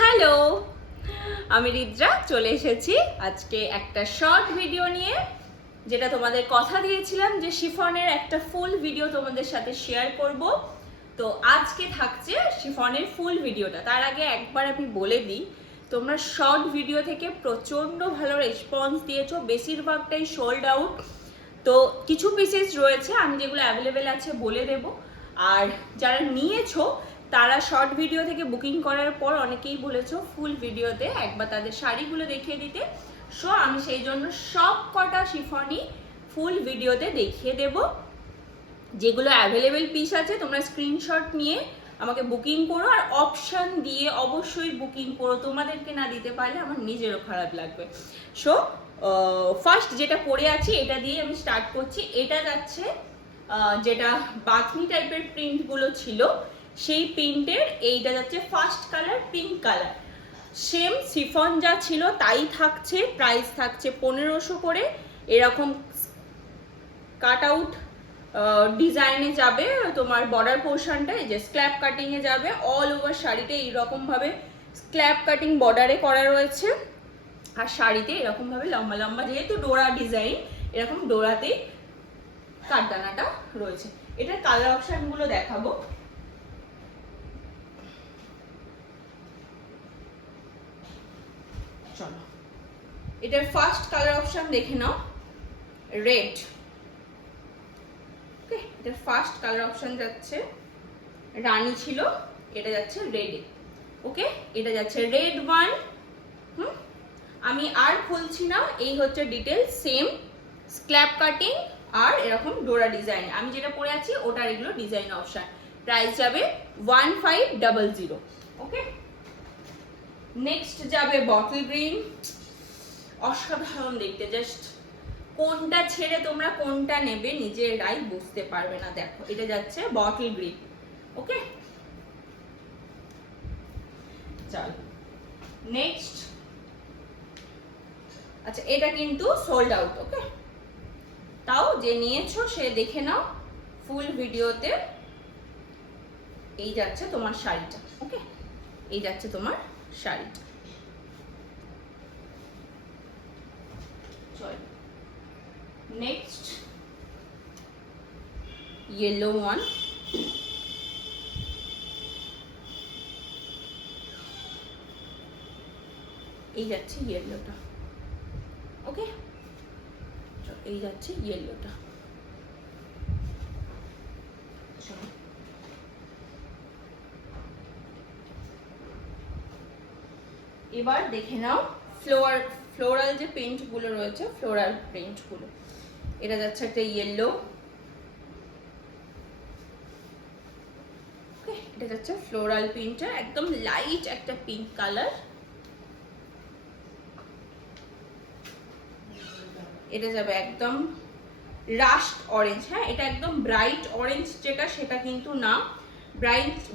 Hello, আমি রিদ্রা চলে এসেছি আজকে একটা শর্ট ভিডিও নিয়ে, যেটা তোমাদের কথা দিয়েছিলাম যে শিফনের একটা ফুল ভিডিও তোমাদের সাথে শেয়ার করব। তো আজকে থাকছে শিফনের ফুল ভিডিওটা। তার আগে একবার আমি বলে দিই, তোমরা শর্ট ভিডিও থেকে প্রচণ্ড ভালো রেসপন্স দিয়েছো, বেশিরভাগটাই সোল্ড আউট। তো কিছু পিসেস রয়েছে, আমি যেগুলো অ্যাভেলেবেল আছে বলে দেব। আর যারা নিয়েছো তারা শর্ট ভিডিও থেকে বুকিং করার পর অনেকেই বলেছো ফুল ভিডিওতে একবার তাদের শাড়িগুলো দেখিয়ে দিতে। সো আমি সেই জন্য সব কটা শিফনই ফুল ভিডিওতে দেখিয়ে দেব। যেগুলো অ্যাভেলেবেল পিস আছে তোমরা স্ক্রিনশট নিয়ে আমাকে বুকিং করো, আর অপশান দিয়ে অবশ্যই বুকিং করো। তোমাদেরকে না দিতে পারলে আমার নিজেরও খারাপ লাগবে। সো ফার্স্ট যেটা পরে আছি এটা দিয়ে আমি স্টার্ট করছি। এটা যাচ্ছে যেটা বাথনি টাইপের প্রিন্টগুলো ছিল সেই প্রিন্টের, এইটা যাচ্ছে first colour pink colour. Same chiffon যা ছিল তাই থাকছে, প্রাইস থাকছে 1500 করে। এরকম কাট আউট ডিজাইনে যাবে তোমার বর্ডার পোর্শনটা, এই যে স্ক্ল্যাপ কাটিংয়ে যাবে। অল ওভার শাড়িতে এইরকমভাবে স্ক্ল্যাপ কাটিং বর্ডারে করা রয়েছে, আর শাড়িতে এরকমভাবে লম্বা লম্বা, যেহেতু ডোরা ডিজাইন, এরকম ডোরাতেই কাটদানাটা রয়েছে। এটার কালার অপশানগুলো দেখাবো। চলো, এটার ফার্স্ট কালার অপশন দেখে নাও, রেড। ওকে, এটার ফার্স্ট কালার অপশন যাচ্ছে, রানী ছিল, এটা যাচ্ছে রেডে। ওকে, এটা যাচ্ছে রেড ওয়ান। আমি আর খুলছি না, এই হচ্ছে ডিটেলস। সেম স্ক্ল্যাপ কাটিং আর এরকম ডোরা ডিজাইন। আমি যেটা পরে আছি ওটার এগুলো ডিজাইন অপশন। প্রাইস যাবে 1500। ওকে, নেক্সট যাবে বটল গ্রিন। অসাধারণ দেখতে, জাস্ট কোনটা ছেড়ে তোমরা কোনটা নেবে নিজেরাই বুঝতে পারবে না। দেখো, এটা যাচ্ছে বটল গ্রিন। ওকে, চল নেক্সট। আচ্ছা, এটা কিন্তু সোল্ড আউট। ওকে, তাও যে নিয়েছো সে দেখে নাও ফুল ভিডিওতে। এই যাচ্ছে তোমার শাড়িটা। ওকে, এই যাচ্ছে তোমার শাড়িটা। চল নেক্সট, yellow one। এই যাচ্ছে ইয়েলোটা। ওকে, এই যাচ্ছে ইয়েলোটা। এবার দেখে নাও ফ্লোরাল যে প্রিন্টগুলো রয়েছে, ফ্লোরাল প্রিন্টগুলো। এটা যাচ্ছে একটা ইয়েলো। ওকে, এটা যাচ্ছে ফ্লোরাল প্রিন্টটা, একদম লাইট একটা পিঙ্ক কালার। এটা যাবে একদম রাস্ট অরেঞ্জ। হ্যাঁ, এটা একদম ব্রাইট অরেঞ্জ যেটা, সেটা কিন্তু না।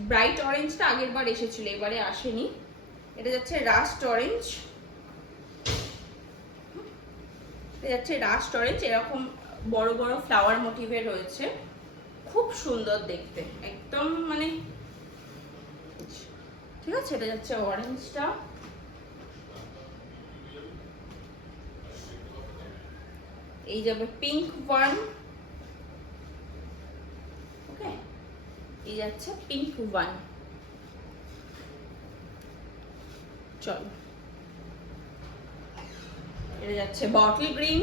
ব্রাইট অরেঞ্জটা আগের বার এসেছিল, এবারে আসেনি। এটা যাচ্ছে রাস্ট অরেঞ্জ। এটা যাচ্ছে রাস্ট অরেঞ্জ, এরকম বড় বড় ফ্লাওয়ার মোটিভে রয়েছে, খুব সুন্দর দেখতে একদম, মানে ঠিক আছে। এটা যাচ্ছে অরেঞ্জটা। এই যাবে পিঙ্ক ওয়ান। ওকে, এই যাচ্ছে পিঙ্ক ওয়ান। চলো, এটা যাচ্ছে বটল গ্রিন।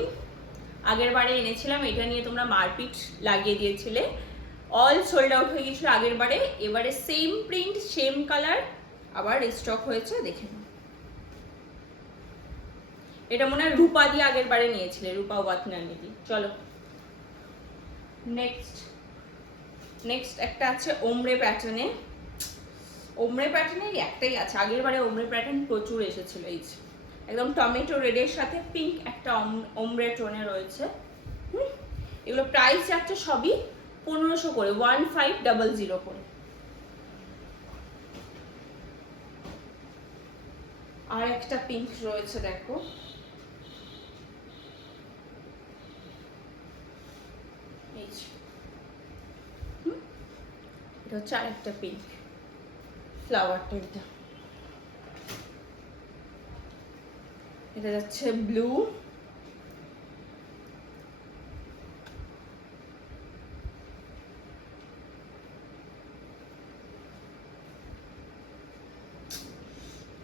আগের বারে এনেছিলাম, এটা নিয়ে তোমরা মারপিট লাগিয়ে দিয়েছিলে, অল সোল্ড আউট হয়ে গেছিল আগের বারে। এবারে সেম প্রিন্ট সেম কালার আবার স্টক হয়েছে, দেখে নাও। এটা মনে হয় রূপা দিয়ে আগের বারে নিয়েছিলে, রূপা ওয়াতনানি দি। চলো নেক্সট একটা আছে ওমরে প্যাটার্নে। ওমরে প্যাটার্নের একটাই আছে, আগের বারে ওমরে প্যাটার্ন প্রচুর এসেছিল। এই একদম টমেটো রেডের সাথে পিঙ্ক একটা ওমরে টোনে রয়েছে। এগুলো প্রাইস যাচ্ছে সবই 1500 করে, 1500 করে। আর একটা পিঙ্ক রয়েছে, দেখো। এটা হচ্ছে আরেকটা পিঙ্ক ফ্লাওয়ারটা। এটা এটা যাচ্ছে ব্লু,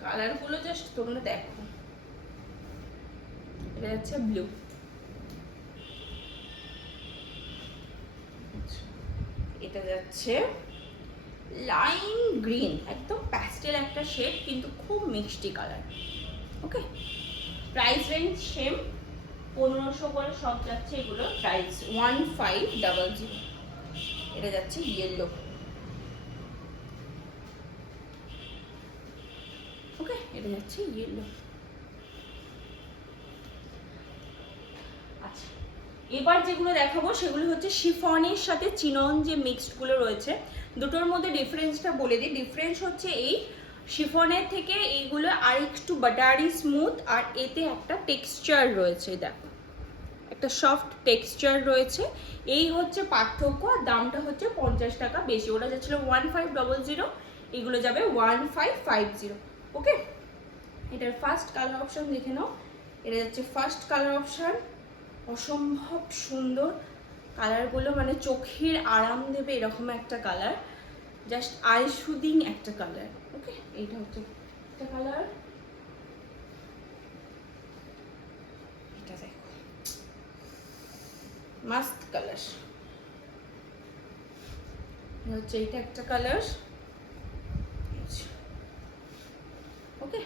কালারগুলো জাস্ট তোমরা দেখো। এটা হচ্ছে ব্লু, এটা যাচ্ছে লাইম গ্রিন, একদম প্যাস্টেল একটা শেড কিন্তু খুব মিষ্টি কালার। ওকে, প্রাইস রেঞ্জ সেম, 1500 করে সব যাচ্ছে এগুলো। প্রাইস 1500। এটা যাচ্ছে ইয়েলো। ওকে, এটা যাচ্ছে ইয়েলো। আচ্ছা, এবার যেগুলো দেখাবো সেগুলো হচ্ছে শিফনের সাথে চিনন যে মিক্সডগুলো রয়েছে, দুটোর মধ্যে ডিফারেন্সটা বলে দিই। ডিফারেন্স হচ্ছে এই, শিফনের থেকে এইগুলো আর একটু বাটারি স্মুথ, আর এতে একটা টেক্সচার রয়েছে, দেখো একটা সফট টেক্সচার রয়েছে, এই হচ্ছে পার্থক্য। আর দামটা হচ্ছে 50 টাকা বেশি। ওটা যাচ্ছিল 1500, এগুলো যাবে 1550। ওকে, এটার ফার্স্ট কালার অপশন দেখে নাও। এটা যাচ্ছে ফার্স্ট কালার অপশন, অসম্ভব সুন্দর কালারগুলো, মানে চোখের আরাম দেবে এরকম একটা কালার, জাস্ট আই সুদিং একটা কালার। ওকে, এইটা হচ্ছে একটা কালার, এটা দেখো মাস্ত কালার। হচ্ছে এইটা একটা কালার। ওকে,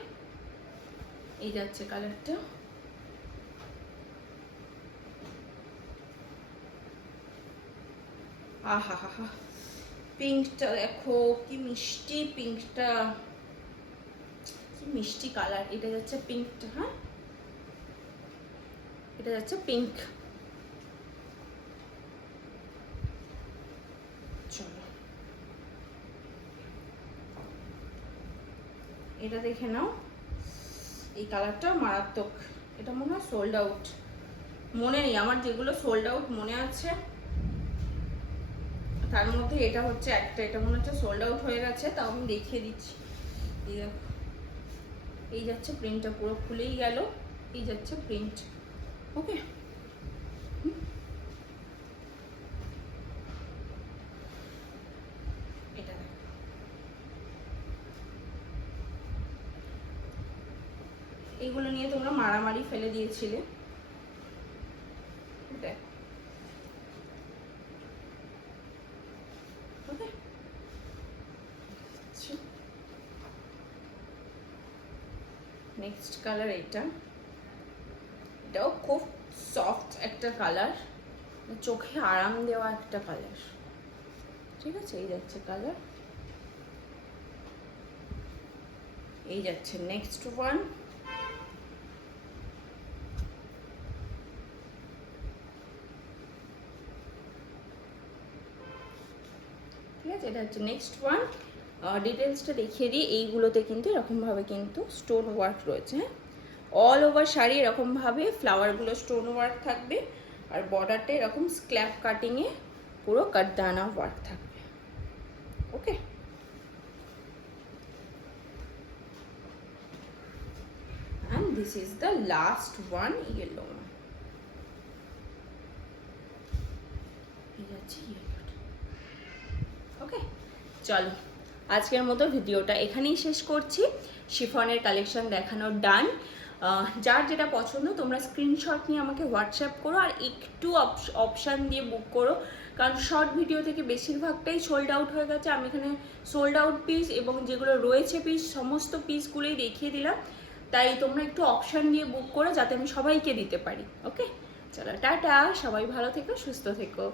এই যাচ্ছে কালারটা। আহা হা হা, পিঙ্কটা দেখো কি মিষ্টি, পিঙ্কটা কি মিষ্টি কালার। এটা যাচ্ছে পিঙ্কটা, হ্যাঁ এটা যাচ্ছে পিঙ্ক। চলো এটা দেখে নাও, এই কালারটা মারাত্মক। এটা মনে হয় সোল্ড আউট, মনে নেই আমার, যেগুলো সোল্ড আউট মনে আছে তার মধ্যে এটা হচ্ছে একটা, এটা মনে হচ্ছে সোল্ড আউট হয়ে গেছে, তাও আমি দেখিয়ে দিচ্ছি। এই দেখো, এই যাচ্ছে প্রিন্টটা, পুরো খুলেই গেল, এই যাচ্ছে প্রিন্ট। ওকে, এটা দেখো, এইগুলো নিয়ে তোমরা মারামারি ফেলে দিয়েছিলে, দেখো। ওকে, নেক্সট কালার এটা, এটাও খুব সফট একটা কালার, চোখে আরাম দেওয়া একটা কালার। ঠিক আছে, এই যাচ্ছে কালার, এই যাচ্ছে নেক্সট ওয়ান। ঠিক আছে, এটা হচ্ছে নেক্সট ওয়ান। ডিটেলসটা দেখিয়ে দিই, এইগুলোতে কিন্তু এরকমভাবে কিন্তু স্টোন ওয়ার্ক রয়েছে, হ্যাঁ অল ওভার শাড়ি এরকমভাবে ফ্লাওয়ারগুলো স্টোন ওয়ার্ক থাকবে, আর বর্ডারটা এরকম স্ক্ল্যাপ কাটিংয়ে পুরো কাটদানা ওয়ার্ক থাকবে। ওকে, and this is the last one, yellow one. ওকে, চলো আজকের মতো ভিডিওটা এখানেই শেষ করছি। শিফনের কালেকশন দেখানো ডান। যার যেটা পছন্দ তোমরা স্ক্রিনশট নিয়ে আমাকে হোয়াটসঅ্যাপ করো, আর একটু অপশান দিয়ে বুক করো, কারণ শর্ট ভিডিও থেকে বেশিরভাগটাই সোল্ড আউট হয়ে গেছে। আমি এখানে সোল্ড আউট পিস এবং যেগুলো রয়েছে পিস সমস্ত পিসগুলোই দেখিয়ে দিলাম, তাই তোমরা একটু অপশান দিয়ে বুক করো যাতে আমি সবাইকে দিতে পারি। ওকে, চলো টাটা, সবাই ভালো থেকো, সুস্থ থেকো।